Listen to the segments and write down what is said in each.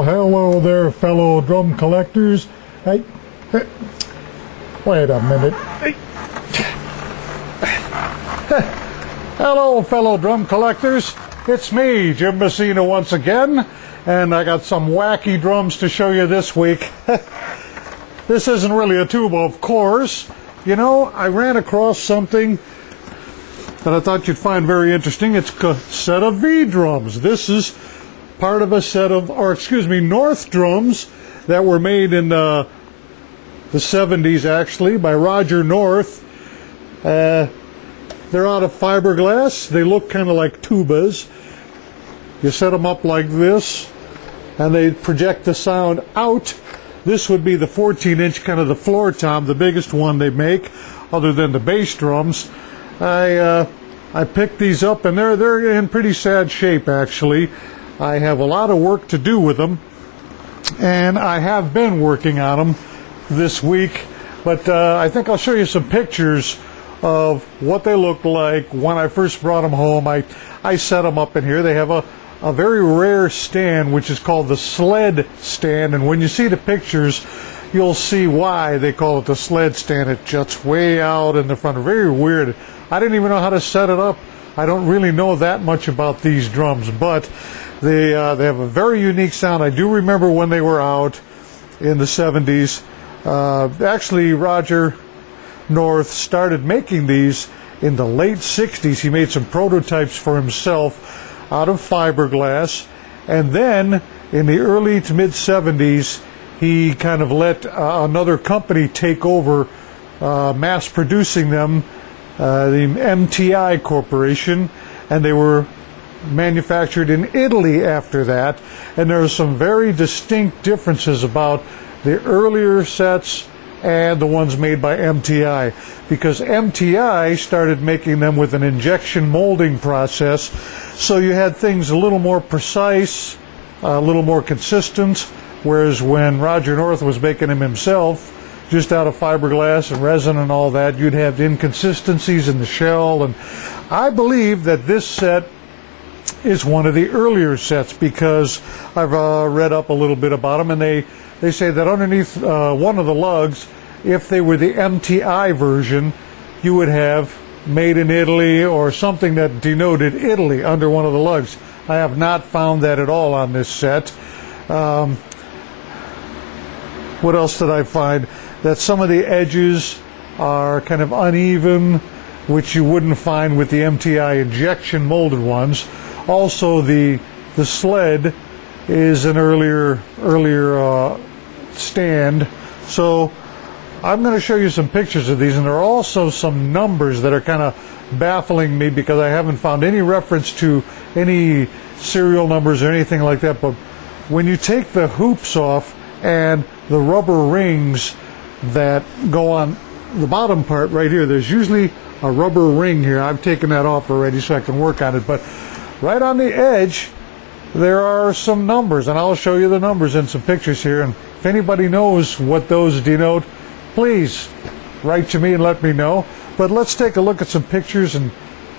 Well, hello there, fellow drum collectors. Hey, wait a minute. Hey. Hello, fellow drum collectors. It's me, Jim Messina, once again, and I got some wacky drums to show you this week. This isn't really a tuba, of course. You know, I ran across something that I thought you'd find very interesting. It's a set of V drums. This is part of a set of, North drums that were made in the 70s, actually, by Roger North. They're out of fiberglass. They look kind of like tubas. You set them up like this, and they project the sound out. This would be the 14-inch, kind of the floor tom, the biggest one they make, other than the bass drums. I picked these up, and they're in pretty sad shape, actually. I have a lot of work to do with them, and I have been working on them this week, but I think I'll show you some pictures of what they look like when I first brought them home. I set them up in here. They have a very rare stand, which is called the sled stand, and when you see the pictures, you'll see why they call it the sled stand. It juts way out in the front. Very weird. I didn't even know how to set it up. I don't really know that much about these drums, but they have a very unique sound. I do remember when they were out in the 70s. Actually, Roger North started making these in the late 60s. He made some prototypes for himself out of fiberglass, and then in the early to mid 70s he kind of let another company take over mass producing them, the MTI Corporation, and they were manufactured in Italy after that. And there are some very distinct differences about the earlier sets and the ones made by MTI, because MTI started making them with an injection molding process, so you had things a little more precise, a little more consistent, whereas when Roger North was making them himself, just out of fiberglass and resin and all that, you'd have inconsistencies in the shell. And I believe that this set is one of the earlier sets, because I've read up a little bit about them, and they say that underneath one of the lugs, if they were the MTI version, you would have made in Italy or something that denoted Italy under one of the lugs. I have not found that at all on this set. What else did I find? That some of the edges are kind of uneven, which you wouldn't find with the MTI injection molded ones. Also, the sled is an earlier stand. So I'm going to show you some pictures of these, and there are also some numbers that are kind of baffling me, because I haven't found any reference to any serial numbers or anything like that. But when you take the hoops off and the rubber rings that go on the bottom part right here, there's usually a rubber ring here. I've taken that off already so I can work on it, but right on the edge there are some numbers, and I'll show you the numbers in some pictures here. And if anybody knows what those denote, please write to me and let me know. But let's take a look at some pictures, and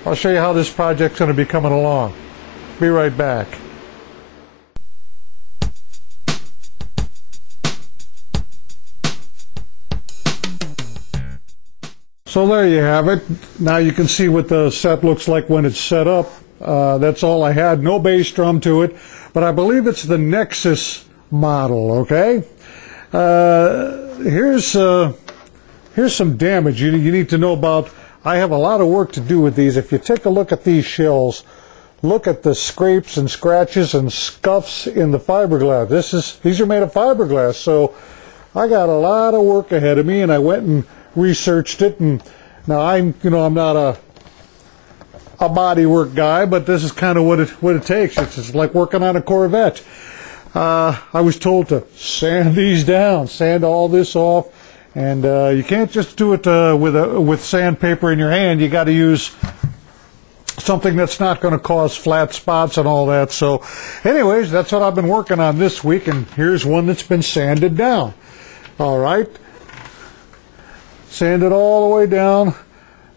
I'll show you how this project's going to be coming along. Be right back. So there you have it. Now you can see what the set looks like when it's set up. That's all I had. No bass drum to it, but I believe it's the Nexus model, okay? Here's some damage you need to know about. I have a lot of work to do with these. If you take a look at these shells, look at the scrapes and scratches and scuffs in the fiberglass. These are made of fiberglass, so I got a lot of work ahead of me, and I went and researched it. And now I'm not a body work guy, but this is kind of what it takes. It's like working on a Corvette. I was told to sand these down, sand all this off, and you can't just do it with sandpaper in your hand. You got to use something that's not going to cause flat spots and all that. So anyways, that's what I've been working on this week, and here's one that's been sanded down. All right, sand it all the way down.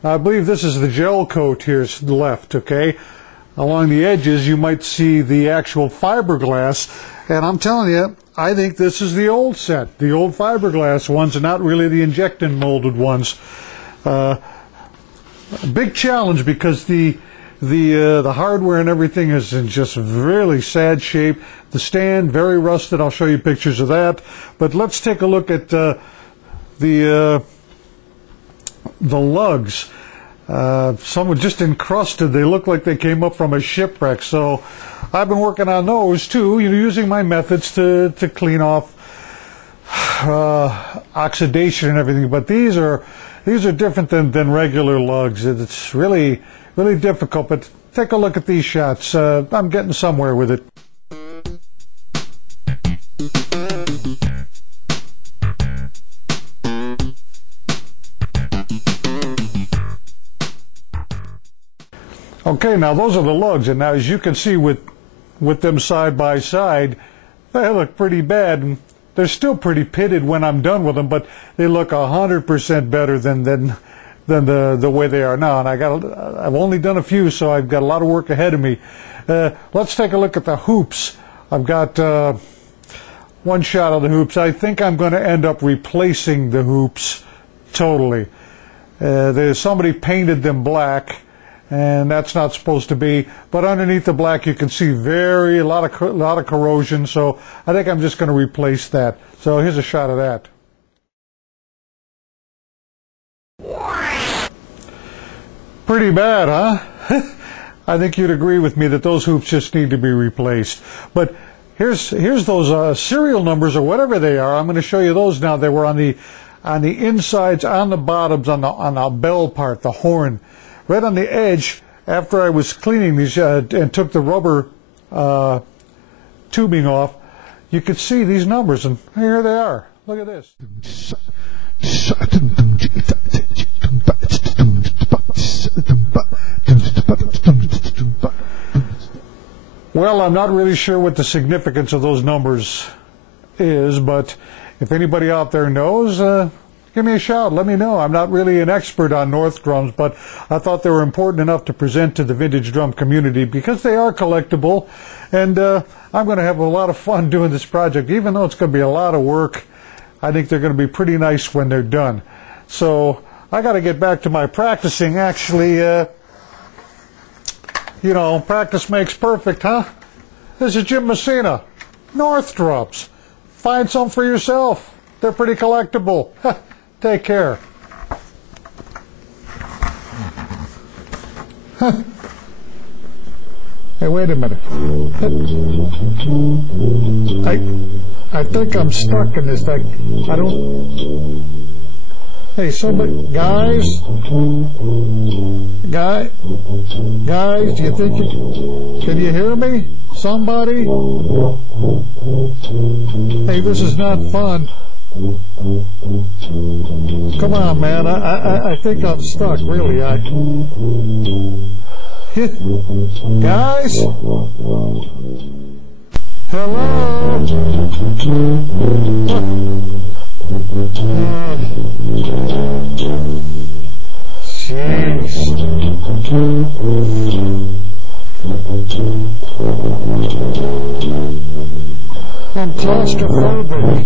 Now, I believe this is the gel coat here left, okay? along the edges, you might see the actual fiberglass. And I'm telling you, I think this is the old set, the old fiberglass ones, and not really the injection molded ones. A big challenge because the hardware and everything is in just really sad shape. The stand, very rusted. I'll show you pictures of that. But let's take a look at the lugs. Some were just encrusted. They look like they came up from a shipwreck. So I've been working on those too, using my methods to clean off oxidation and everything. But these are different than regular lugs. It's really difficult. But take a look at these shots. I'm getting somewhere with it. Okay, now those are the lugs, and now as you can see with them side by side, they look pretty bad. And they're still pretty pitted when I'm done with them, but they look 100% better than the way they are now. And I've only done a few, so I've got a lot of work ahead of me. Let's take a look at the hoops. I've got one shot of the hoops. I think I'm going to end up replacing the hoops totally. Somebody painted them black, and that's not supposed to be. But underneath the black, you can see a lot of corrosion. So I think I'm just going to replace that. So here's a shot of that. Pretty bad, huh? I think you'd agree with me that those hoops just need to be replaced. But here's those serial numbers or whatever they are. I'm going to show you those now. They were on the insides, on the bottoms, on the bell part, the horn. Right on the edge, after I was cleaning these and took the rubber tubing off, you could see these numbers, and here they are. Look at this. Well, I'm not really sure what the significance of those numbers is, but if anybody out there knows, give me a shout. Let me know. I'm not really an expert on North drums, but I thought they were important enough to present to the vintage drum community because they are collectible, and I'm going to have a lot of fun doing this project. Even though it's going to be a lot of work, I think they're going to be pretty nice when they're done. So I got to get back to my practicing. Actually, practice makes perfect, huh? This is Jim Messina, North drums. Find some for yourself. They're pretty collectible. Take care. Hey, wait a minute. I think I'm stuck in this thing. I don't... Hey, somebody... Guys, do you think you... Can you hear me? Somebody? Hey, this is not fun. Come on, man. I think I'm stuck, really. Guys? Hello? Jeez. I'm claustrophobic.